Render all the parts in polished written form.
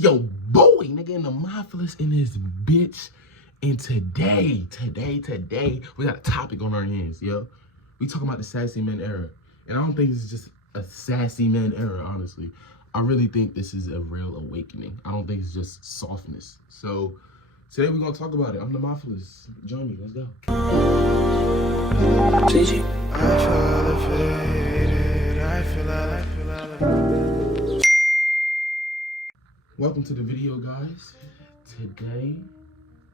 It's your boy, nigga, in the mindfulness in this bitch. And today, we got a topic on our hands, yo. We talking about the sassy men era. And I don't think this is just a sassy men era, honestly. I really think this is a real awakening. I don't think it's just softness. So today we're gonna talk about it. I'm the mindfulness. Join me, let's go. GG. Welcome to the video, guys. Today,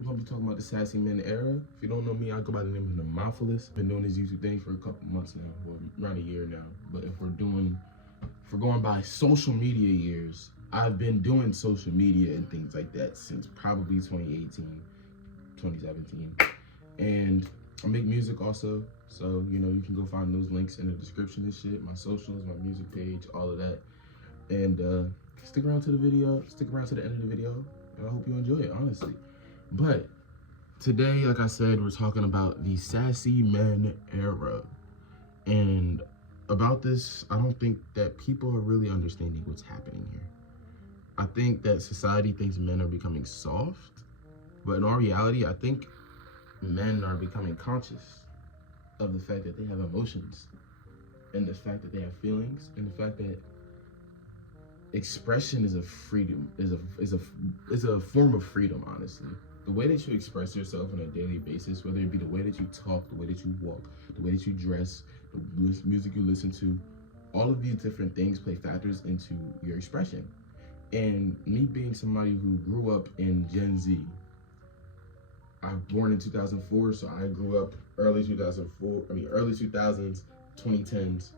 we're gonna be talking about the sassy men era. If you don't know me, I go by the name of the mindfulness. Been doing this YouTube thing for a couple months now, or around a year now. But if we're going by social media years, I've been doing social media and things like that since probably 2018, 2017. And I make music also. So, you know, you can go find those links in the description and shit, my socials, my music page, all of that. And stick around to the video, stick around to the end of the video, and I hope you enjoy it, honestly. But today, like I said, we're talking about the sassy men era. And about this, I don't think that people are really understanding what's happening here. I think that society thinks men are becoming soft, but in all reality, I think men are becoming conscious of the fact that they have emotions, and the fact that they have feelings, and the fact that expression is a freedom, is a form of freedom, honestly. The way that you express yourself on a daily basis, whether it be the way that you talk, the way that you walk, the way that you dress, the music you listen to, all of these different things play factors into your expression. And me being somebody who grew up in Gen Z, I was born in 2004, so I grew up early 2000s, 2010s.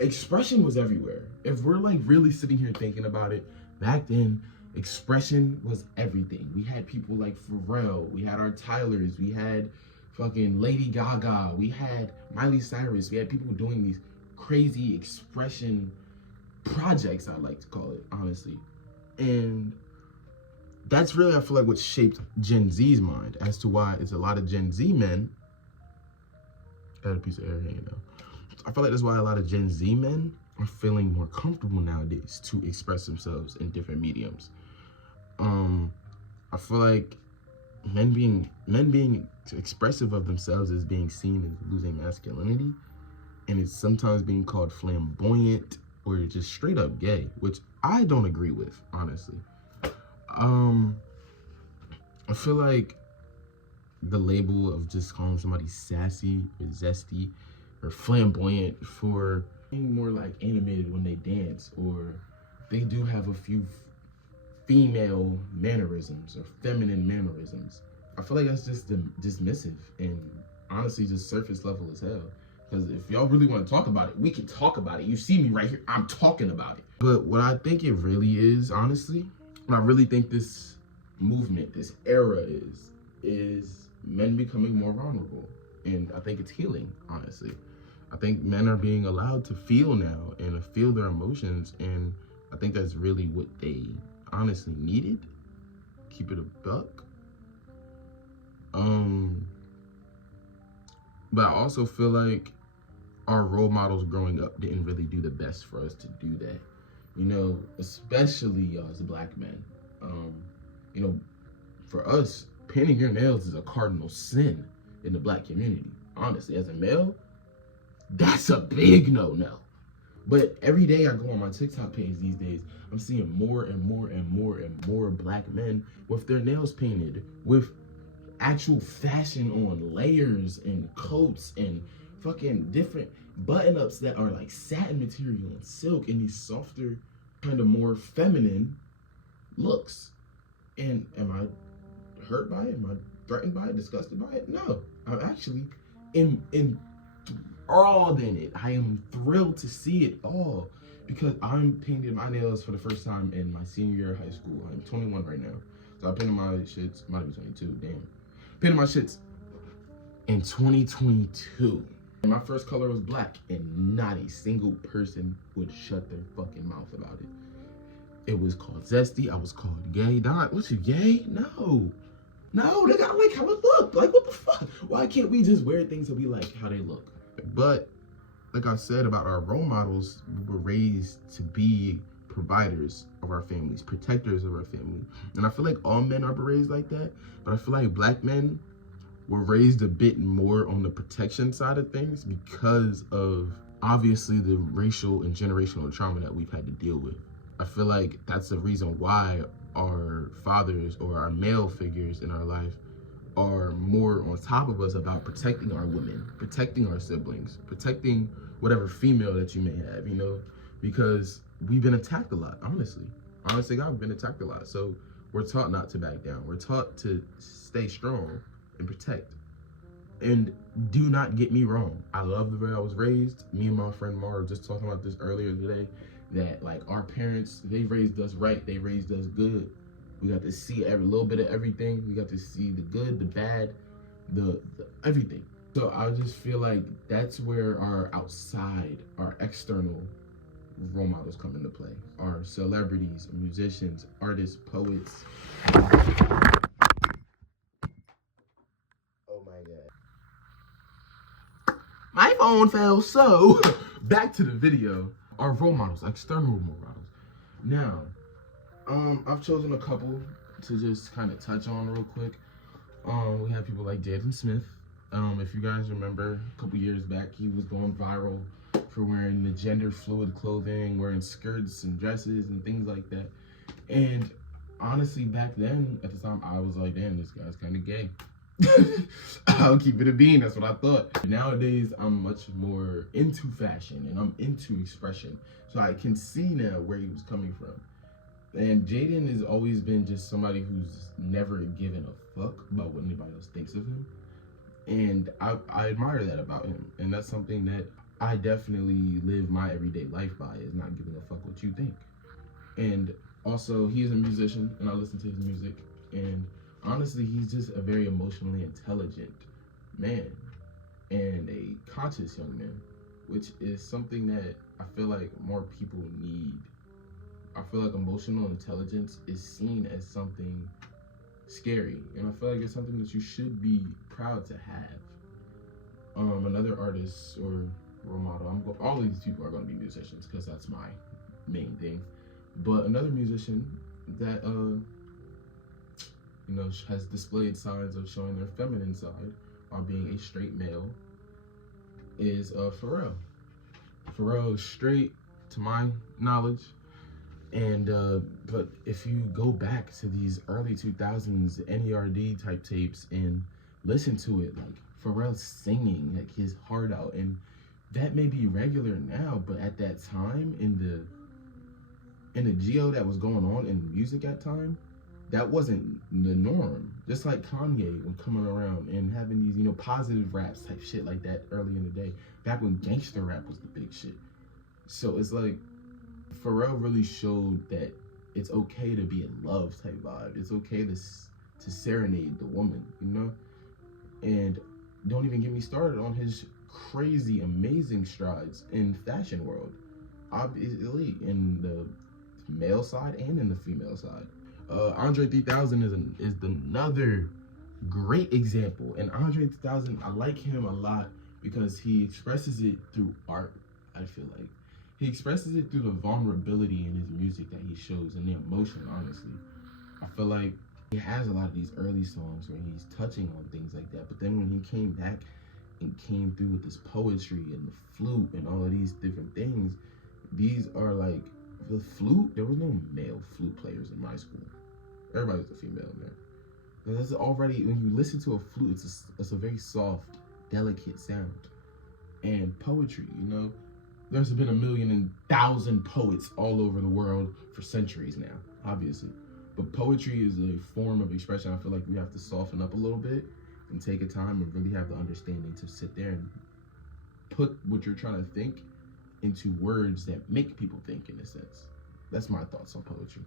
Expression was everywhere. If we're like really sitting here thinking about it, back then, expression was everything. We had people like Pharrell, we had our Tylers, we had fucking Lady Gaga, we had Miley Cyrus, we had people doing these crazy expression projects, I like to call it, honestly. And that's really, I feel like, what shaped Gen Z's mind as to why it's a lot of Gen Z men. Got a piece of air hanging out. I feel like that's why a lot of Gen Z men are feeling more comfortable nowadays to express themselves in different mediums. I feel like men being expressive of themselves is being seen as losing masculinity, and it's sometimes being called flamboyant or just straight up gay, which I don't agree with, honestly. I feel like the label of just calling somebody sassy or zesty or flamboyant for being more like animated when they dance, or they do have a few female mannerisms or feminine mannerisms. I feel like that's just dismissive and honestly just surface level as hell. Because if y'all really want to talk about it, we can talk about it. You see me right here, I'm talking about it. But what I think it really is, honestly, what I really think this movement, this era is men becoming more vulnerable. And I think it's healing, honestly. I think men are being allowed to feel now and feel their emotions, and I think that's really what they honestly needed. Keep it a buck. But I also feel like our role models growing up didn't really do the best for us to do that. You know, especially as black men. You know, for us, painting your nails is a cardinal sin in the black community. Honestly, as a male, that's a big no-no. But every day I go on my TikTok page these days, I'm seeing more and more black men with their nails painted, with actual fashion on, layers and coats and fucking different button-ups that are like satin material and silk and these softer, kind of more feminine looks. And am I hurt by it? Am I threatened by it? Disgusted by it? No. I'm actually enthralled in it. I am thrilled to see it all, because I'm painting my nails for the first time in my senior year of high school. I'm 21 right now. So I painted my shits, might be 22, damn. Painted my shits in 2022. And my first color was black, and not a single person would shut their fucking mouth about it. It was called zesty, I was called gay. Not, what, you gay? No, they gotta like how it looked. Like, what the fuck? Why can't we just wear things that we like how they look? But like I said about our role models, we were raised to be providers of our families, protectors of our family. And I feel like all men are raised like that, but I feel like black men were raised a bit more on the protection side of things because of obviously the racial and generational trauma that we've had to deal with. I feel like that's the reason why our fathers or our male figures in our life are more on top of us about protecting our women, protecting our siblings, protecting whatever female that you may have, you know, because we've been attacked a lot, honestly. Honestly, God, we've been attacked a lot. So we're taught not to back down. We're taught to stay strong and protect. And do not get me wrong. I love the way I was raised. Me and my friend Mara were just talking about this earlier today, that like our parents, they raised us right. They raised us good. We got to see every little bit of everything. We got to see the good, the bad, the everything. So I just feel like that's where our outside, our external role models come into play. Our celebrities, musicians, artists, poets. Oh my God. My phone fell, so back to the video. Our role models, external role models. Now, I've chosen a couple to just kind of touch on real quick. We have people like Jaden Smith. If you guys remember, a couple years back, he was going viral for wearing the gender fluid clothing, wearing skirts and dresses and things like that. And honestly, back then, at the time, I was like, damn, this guy's kind of gay. I'll keep it a bean, that's what I thought. Nowadays, I'm much more into fashion and I'm into expression. So I can see now where he was coming from. And Jaden has always been just somebody who's never given a fuck about what anybody else thinks of him. And I admire that about him. And that's something that I definitely live my everyday life by, is not giving a fuck what you think. And also, he is a musician and I listen to his music. And honestly, he's just a very emotionally intelligent man and a conscious young man, which is something that I feel like more people need. I feel like emotional intelligence is seen as something scary, and I feel like it's something that you should be proud to have. Another artist or role model, all of these people are going to be musicians because that's my main thing. But another musician that you know, has displayed signs of showing their feminine side while being a straight male is Pharrell. Pharrell is straight, to my knowledge. And but if you go back to these early 2000s NERD type tapes and listen to it, like Pharrell's singing like his heart out, and that may be regular now, but at that time in the geo that was going on in music at time, that wasn't the norm. Just like Kanye when coming around and having these, you know, positive raps type shit like that early in the day, back when gangster rap was the big shit. So it's like Pharrell really showed that it's okay to be in love type vibe. It's okay to serenade the woman, you know? And don't even get me started on his crazy, amazing strides in fashion world. Obviously, in the male side and in the female side. Andre 3000 is another great example. And Andre 3000, I like him a lot because he expresses it through art, I feel like. He expresses it through the vulnerability in his music that he shows and the emotion, honestly. I feel like he has a lot of these early songs where he's touching on things like that. But then when he came back and came through with this poetry and the flute and all of these different things, these are like, the flute, there was no male flute players in my school. Everybody's a female in there. And that's already, when you listen to a flute, it's a very soft, delicate sound. And poetry, you know, there's been 1,000,000 poets all over the world for centuries now, obviously. But poetry is a form of expression. I feel like we have to soften up a little bit and take a time and really have the understanding to sit there and put what you're trying to think into words that make people think, in a sense. That's my thoughts on poetry.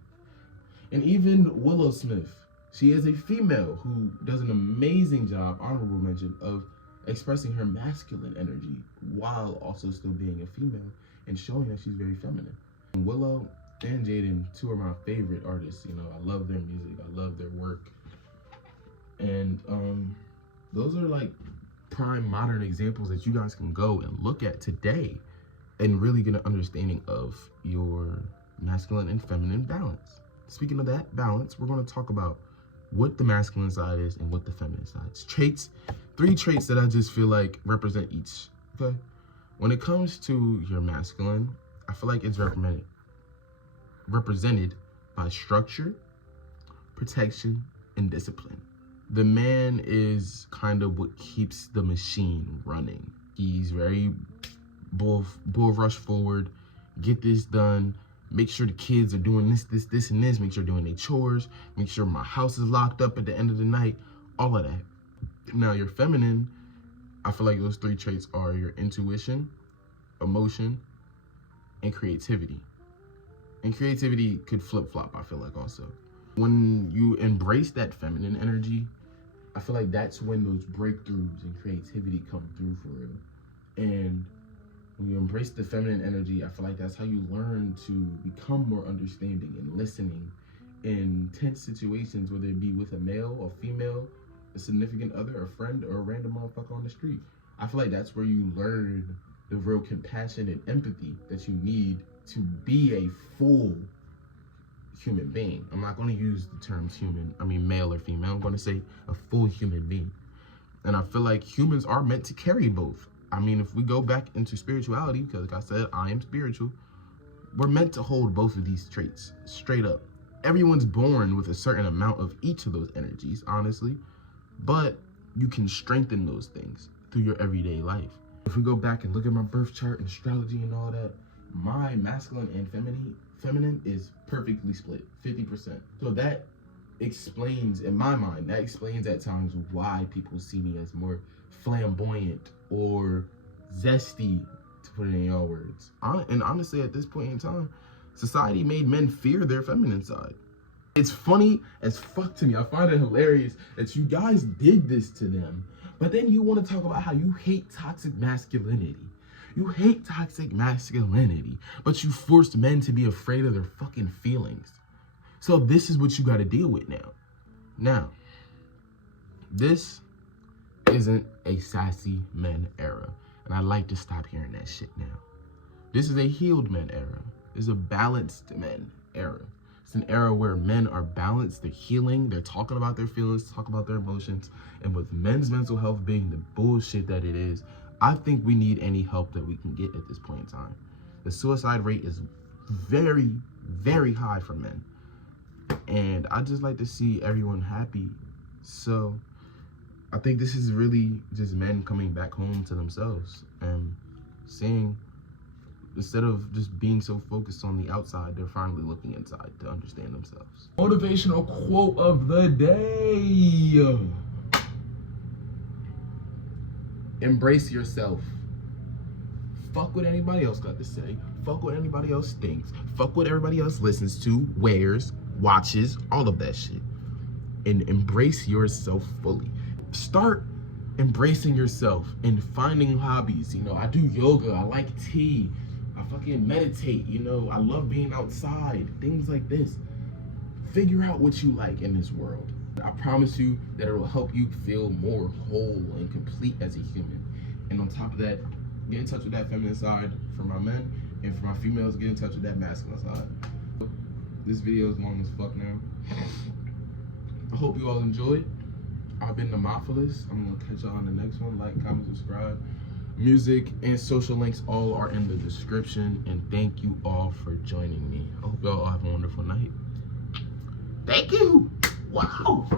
And even Willow Smith, she is a female who does an amazing job, honorable mention, of expressing her masculine energy while also still being a female and showing that she's very feminine. Willow and Jaden, two of my favorite artists. You know, I love their music, I love their work. And those are like prime modern examples that you guys can go and look at today and really get an understanding of your masculine and feminine balance. Speaking of that balance, we're going to talk about what the masculine side is and what the feminine side is. Traits, 3 traits that I just feel like represent each, okay? When it comes to your masculine, I feel like it's represented by structure, protection, and discipline. The man is kind of what keeps the machine running. He's very bull rush forward, get this done, make sure the kids are doing this, and this, make sure they're doing their chores, make sure my house is locked up at the end of the night, all of that. Now, your feminine, I feel like those 3 traits are your intuition, emotion, and creativity. And creativity could flip-flop, I feel like, also. When you embrace that feminine energy, I feel like that's when those breakthroughs and creativity come through for real. And when you embrace the feminine energy, I feel like that's how you learn to become more understanding and listening in tense situations, whether it be with a male or female, a significant other, a friend, or a random motherfucker on the street. I feel like that's where you learn the real compassion and empathy that you need to be a full human being. I'm not going to use the terms male or female. I'm going to say a full human being. And I feel like humans are meant to carry both. I mean, if we go back into spirituality, because like I said, I am spiritual, we're meant to hold both of these traits straight up. Everyone's born with a certain amount of each of those energies, honestly, but you can strengthen those things through your everyday life. If we go back and look at my birth chart and astrology and all that, my masculine and feminine is perfectly split, 50%. So that explains, in my mind, at times why people see me as more flamboyant or zesty, to put it in your words. And honestly, at this point in time, society made men fear their feminine side. It's funny as fuck to me. I find it hilarious that you guys did this to them, but then you want to talk about how you hate toxic masculinity. You hate toxic masculinity, but you forced men to be afraid of their fucking feelings. So this is what you got to deal with now. Now, this isn't a sassy men era, and I'd like to stop hearing that shit now. This is a healed men era. This is a balanced men era. It's an era where men are balanced, they're healing, they're talking about their feelings, talk about their emotions, and with men's mental health being the bullshit that it is, I think we need any help that we can get at this point in time. The suicide rate is very, very high for men. And I just like to see everyone happy. So I think this is really just men coming back home to themselves and seeing, instead of just being so focused on the outside, they're finally looking inside to understand themselves. Motivational quote of the day. Embrace yourself. Fuck what anybody else got to say. Fuck what anybody else thinks. Fuck what everybody else listens to, wears, watches, all of that shit. And embrace yourself fully. Start embracing yourself and finding hobbies. You know, I do yoga, I like tea, I fucking meditate, you know, I love being outside, things like this. Figure out what you like in this world. I promise you that it will help you feel more whole and complete as a human. And on top of that, get in touch with that feminine side for my men, and for my females, get in touch with that masculine side. This video is long as fuck now. I hope you all enjoyed. I've been Nemophilus. I'm gonna catch y'all on the next one. Like, comment, subscribe. Music and social links all are in the description. And thank you all for joining me. I hope y'all have a wonderful night. Thank you. Wow.